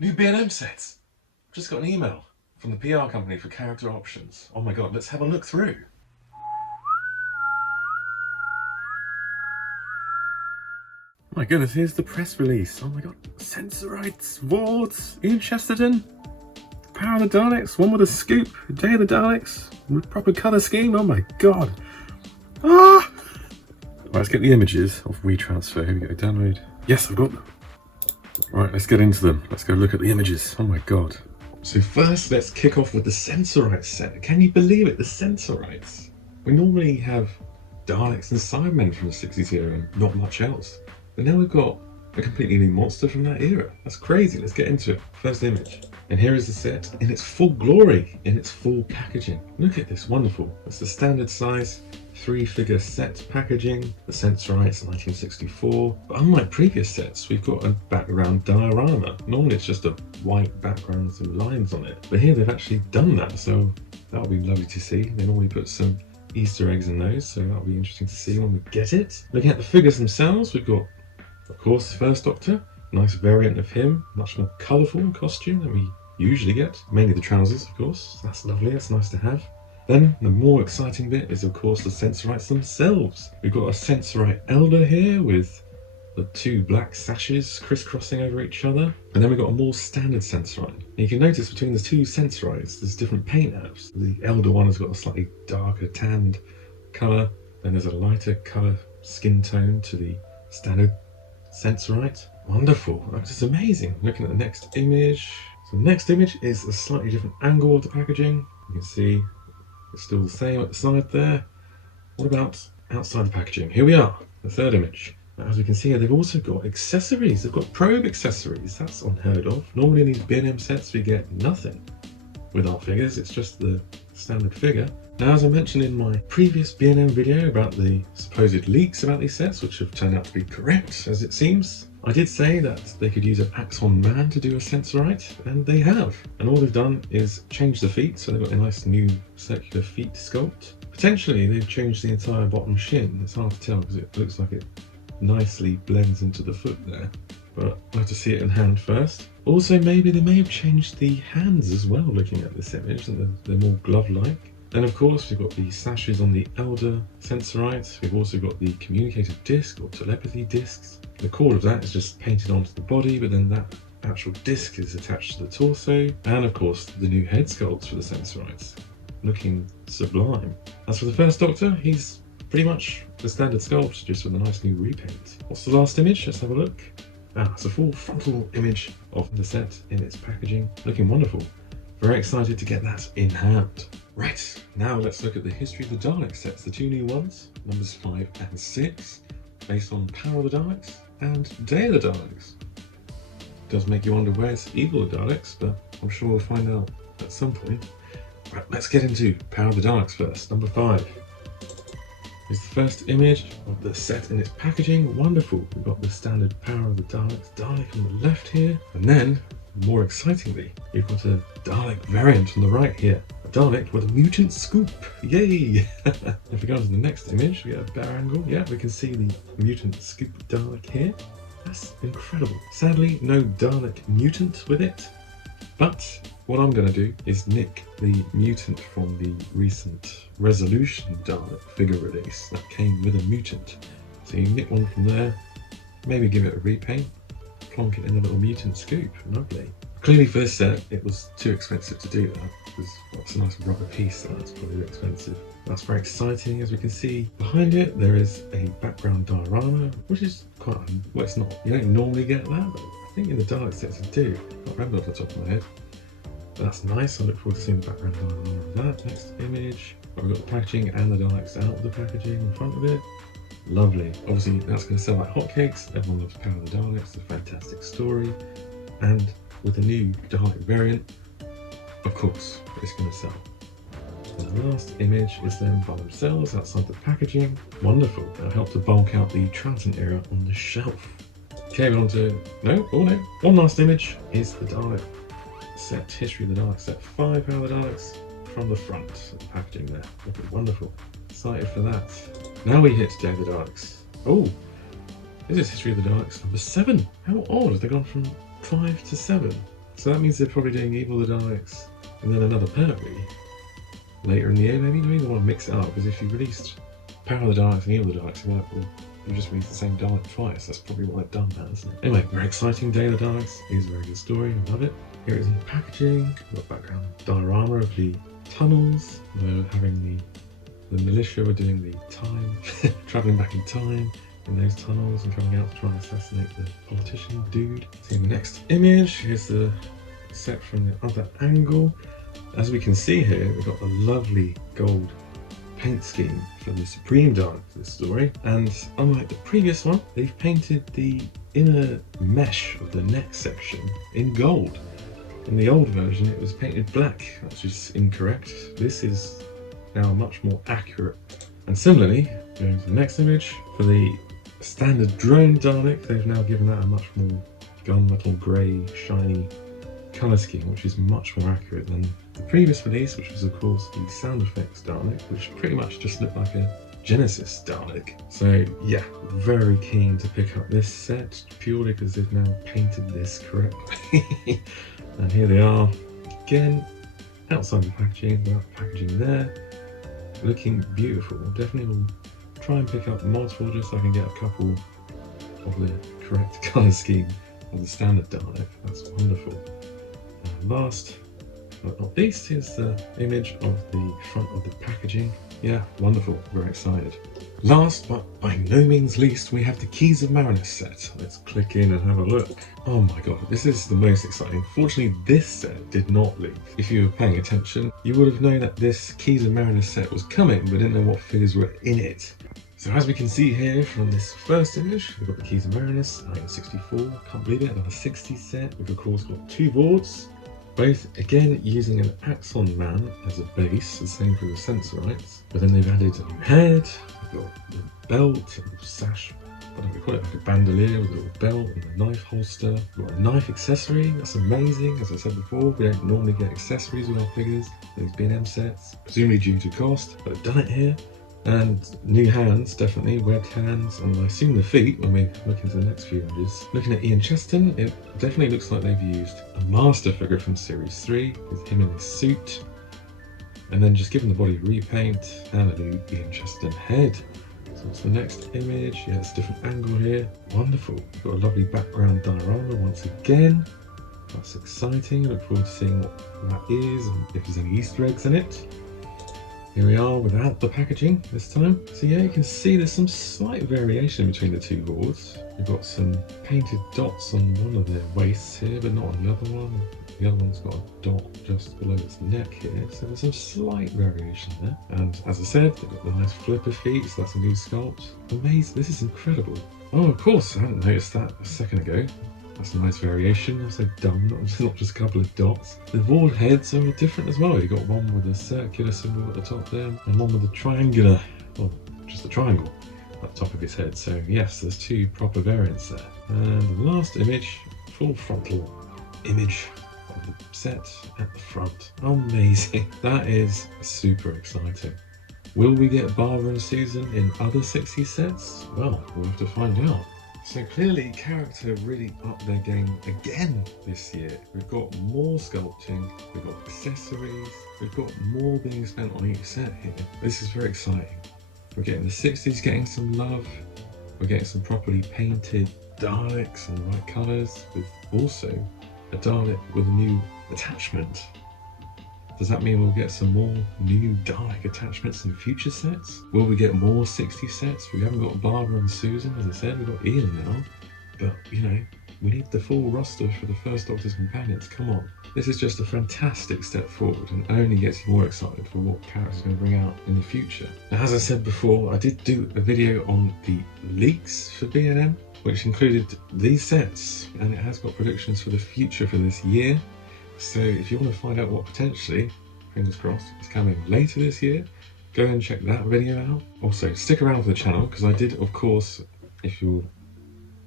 New B&M sets. Just got an email from the PR company for character options. Oh my god, let's have a look through. My goodness, here's the press release. Oh my god. Sensorites, Voords, Ian Chesterton, Power of the Daleks, one with a scoop, Day of the Daleks, with proper colour scheme. Oh my god. Ah! Right, let's get the images of WeTransfer. Here we go, download. Yes, I've got them. Right, let's get into them. Let's go look at the images. Oh my god. So first, let's kick off with the Sensorites set. Can you believe it? The Sensorites. We normally have Daleks and Cybermen from the 60s era and not much else. But now we've got a completely new monster from that era. That's crazy. Let's get into it. First image. And here is the set in its full glory, in its full packaging. Look at this, wonderful. It's the standard size 3-figure set packaging, the Sensorites 1964. But unlike previous sets, we've got a background diorama. Normally it's just a white background with some lines on it. But here they've actually done that, so that'll be lovely to see. They normally put some Easter eggs in those, so that'll be interesting to see when we get it. Looking at the figures themselves, we've got, of course, the First Doctor. Nice variant of him, much more colourful costume than we usually get. Mainly the trousers, of course. That's lovely, that's nice to have. Then the more exciting bit is, of course, the Sensorites themselves. We've got a Sensorite Elder here with the 2 black sashes crisscrossing over each other. And then we've got a more standard Sensorite. And you can notice between the 2 Sensorites, there's different paint apps. The Elder one has got a slightly darker tanned colour. Then there's a lighter colour skin tone to the standard Sensorite. Wonderful, that's just amazing. Looking at the next image. So the next image is a slightly different angle of the packaging. You can see it's still the same at the side there. What about outside the packaging? Here we are, the third image. Now, as we can see here, they've also got accessories. They've got probe accessories. That's unheard of. Normally in these B&M sets, we get nothing with our figures. It's just the standard figure. Now, as I mentioned in my previous B&M video about the supposed leaks about these sets, which have turned out to be correct, as it seems, I did say that they could use an Axon Man to do a Sensorite, and they have. And all they've done is change the feet, so they've got a nice new circular feet sculpt. Potentially, they've changed the entire bottom shin. It's hard to tell because it looks like it nicely blends into the foot there. But I'll have to see it in hand first. Also, maybe they may have changed the hands as well, looking at this image, and they're more glove-like. Then, of course, we've got the sashes on the Elder Sensorites. We've also got the communicative disc or telepathy discs. The core of that is just painted onto the body, but then that actual disc is attached to the torso. And, of course, the new head sculpts for the Sensorites, looking sublime. As for the First Doctor, he's pretty much the standard sculpt, just with a nice new repaint. What's the last image? Let's have a look. It's a full frontal image of the set in its packaging, looking wonderful. Very excited to get that in hand. Right, now let's look at the history of the Dalek sets, the 2 new ones, numbers 5 and 6, based on Power of the Daleks and Day of the Daleks. It does make you wonder where's Evil of the Daleks, but I'm sure we'll find out at some point. Right, let's get into Power of the Daleks first, number 5. Is the first image of the set in its packaging. Wonderful. We've got the standard Power of the Daleks Dalek on the left here, and then, more excitingly, you've got a Dalek variant on the right here. A Dalek with a mutant scoop. Yay! If we go on to the next image, we get a better angle. Yeah, we can see the mutant scoop Dalek here. That's incredible. Sadly, no Dalek mutant with it, but what I'm going to do is nick the mutant from the recent Resolution Dalek figure release that came with a mutant. So you nick one from there, maybe give it a repaint, plonk it in a little mutant scoop. Lovely. Clearly for this set, it was too expensive to do that, because it's a nice rubber piece, so that's probably expensive. That's very exciting. As we can see behind it, there is a background diorama, which is quite, well, it's not, you don't normally get that, but I think in the Dalek sets you do. I can't remember off the top of my head. But that's nice. I look forward to seeing the background diorama of that. Next image. We've got the packaging and the Daleks out of the packaging in front of it. Lovely. Obviously, that's going to sell like hotcakes. Everyone loves Power of the Daleks. It's a fantastic story. And with a new Dalek variant, of course, it's going to sell. And the last image is them by themselves outside the packaging. Wonderful. That'll help to bulk out the Troughton era on the shelf. Okay, we're on to... No. One last image is the Dalek set, history of the Dalek set 5 Power of the Daleks from the front of the packaging there. Looking wonderful. Excited for that. Now we hit Day of the Daleks. Oh, this is history of the Daleks number 7. How odd, they've gone from 5 to 7. So that means they're probably doing Evil the Daleks and then another Pertwee later in the year. Maybe they want to mix it up, because if you released Power of the Daleks and Evil the Daleks, you're like, well, you just released the same Dalek twice. That's probably what they've done now, isn't it? Anyway, very exciting Day of the Daleks. It's a very good story. I love it. Here it is in the packaging. We've got background diorama of the tunnels. We're having the militia are doing the time, travelling back in time in those tunnels and coming out to try and assassinate the politician dude. See the next image. Here's the set from the other angle. As we can see here, we've got a lovely gold paint scheme for the Supreme Dalek for this story, and unlike the previous one, they've painted the inner mesh of the neck section in gold. In the old version it was painted black, which is incorrect. This is now much more accurate. And similarly, going to the next image, for the standard drone Dalek, they've now given that a much more gunmetal grey shiny colour scheme, which is much more accurate than the previous release, which was of course the sound effects Dalek, which pretty much just looked like a Genesis Dalek. So yeah, very keen to pick up this set, purely because they've now painted this correctly. And here they are, again, outside the packaging, without the packaging there, looking beautiful. Definitely will try and pick up multiple just so I can get a couple of the correct colour scheme of the standard Dalek. That's wonderful. And last but not least, here's the image of the front of the packaging. Yeah, wonderful, very excited. Last but by no means least, we have the Keys of Marinus set. Let's click in and have a look. Oh my god, this is the most exciting. Fortunately, this set did not leak. If you were paying attention, you would have known that this Keys of Marinus set was coming, but didn't know what figures were in it. So as we can see here from this first image, we've got the Keys of Marinus, 1964, can't believe it, another 60s set. We've of course got two Voords, both again using an Axon Man as a base, the same for the Sensorites. But then they've added a new head, we've got the belt, and the sash, what do we call it, like a bandolier with a little belt and a knife holster. We've got a knife accessory, that's amazing. As I said before, we don't normally get accessories with our figures, these B&M sets, presumably due to cost, but I've done it here. And new hands, definitely, webbed hands, and I assume the feet when we look into the next few images. Looking at Ian Chesterton, it definitely looks like they've used a master figure from Series 3, with him in his suit, and then just given the body repaint and a new Ian Chesterton head. So what's the next image? Yeah, it's a different angle here. Wonderful. We've got a lovely background diorama once again. That's exciting. Look forward to seeing what that is and if there's any Easter eggs in it. Here we are without the packaging this time. So yeah, you can see there's some slight variation between the two boards. We've got some painted dots on one of their waists here, but not on the other one. The other one's got a dot just below its neck here, so there's some slight variation there. And as I said, they've got the nice flipper feet, so that's a new sculpt. Amazing, this is incredible. Oh, of course, I hadn't noticed that a second ago. That's a nice variation. I'm so dumb, not just a couple of dots. The Voord heads are different as well. You've got one with a circular symbol at the top there, and one with a triangular, or just a triangle at the top of his head. So yes, there's two proper variants there. And the last image, full frontal image of the set at the front. Amazing. That is super exciting. Will we get Barbara and Susan in other 60 sets? Well, we'll have to find out. So clearly, character really upped their game again this year. We've got more sculpting, we've got accessories, we've got more being spent on each set here. This is very exciting. We're getting the 60s getting some love, we're getting some properly painted Daleks in the right colours, with also a Dalek with a new attachment. Does that mean we'll get some more new Dalek attachments in future sets? Will we get more 60 sets? We haven't got Barbara and Susan, as I said, we've got Ian now. But, you know, we need the full roster for the first Doctor's Companions, come on. This is just a fantastic step forward and only gets you more excited for what characters are going to bring out in the future. Now, as I said before, I did do a video on the leaks for B&M, which included these sets, and it has got predictions for the future for this year. So if you want to find out what potentially, fingers crossed, is coming later this year, go and check that video out. Also, stick around for the channel, because I did, of course, if you're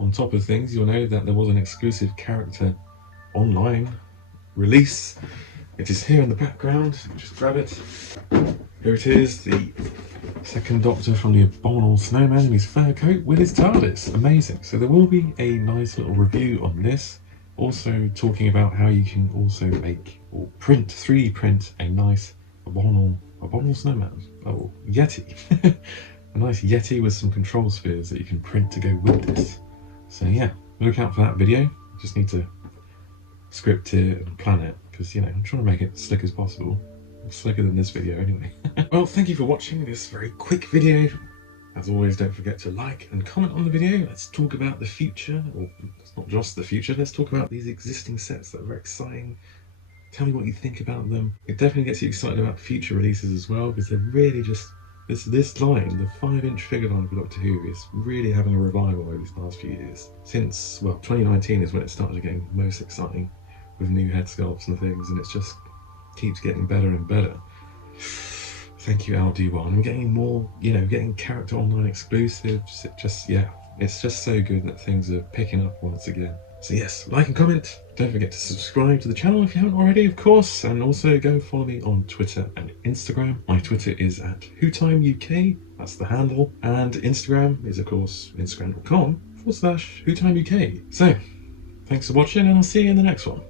on top of things, you'll know that there was an exclusive character online release. It is here in the background, just grab it. Here it is, the second Doctor from the Abominable Snowman in his fur coat with his TARDIS. Amazing. So there will be a nice little review on this Also talking about how you can also make or 3D print a nice abominable snowman. Oh, Yeti. A nice Yeti with some control spheres that you can print to go with this. So yeah, look out for that video. Just need to script it and plan it, because, you know, I'm trying to make it slick as possible. Slicker than this video anyway. Well, thank you for watching this very quick video. As always, don't forget to like and comment on the video. Let's talk about the future, or it's not just the future, let's talk about these existing sets that are very exciting. Tell me what you think about them. It definitely gets you excited about future releases as well, because they're really just, this line, the 5-inch figure line for Doctor Who is really having a revival over these past few years. Since, well, 2019 is when it started getting most exciting with new head sculpts and things, and it's just keeps getting better and better. Thank you, LD1. I'm getting more, you know, getting character online exclusives. It just, yeah, it's just so good that things are picking up once again. So yes, like and comment. Don't forget to subscribe to the channel if you haven't already, of course. And also go follow me on Twitter and Instagram. My Twitter is at WhoTimeUK, that's the handle. And Instagram is, of course, instagram.com/WhoTimeUK. So, thanks for watching, and I'll see you in the next one.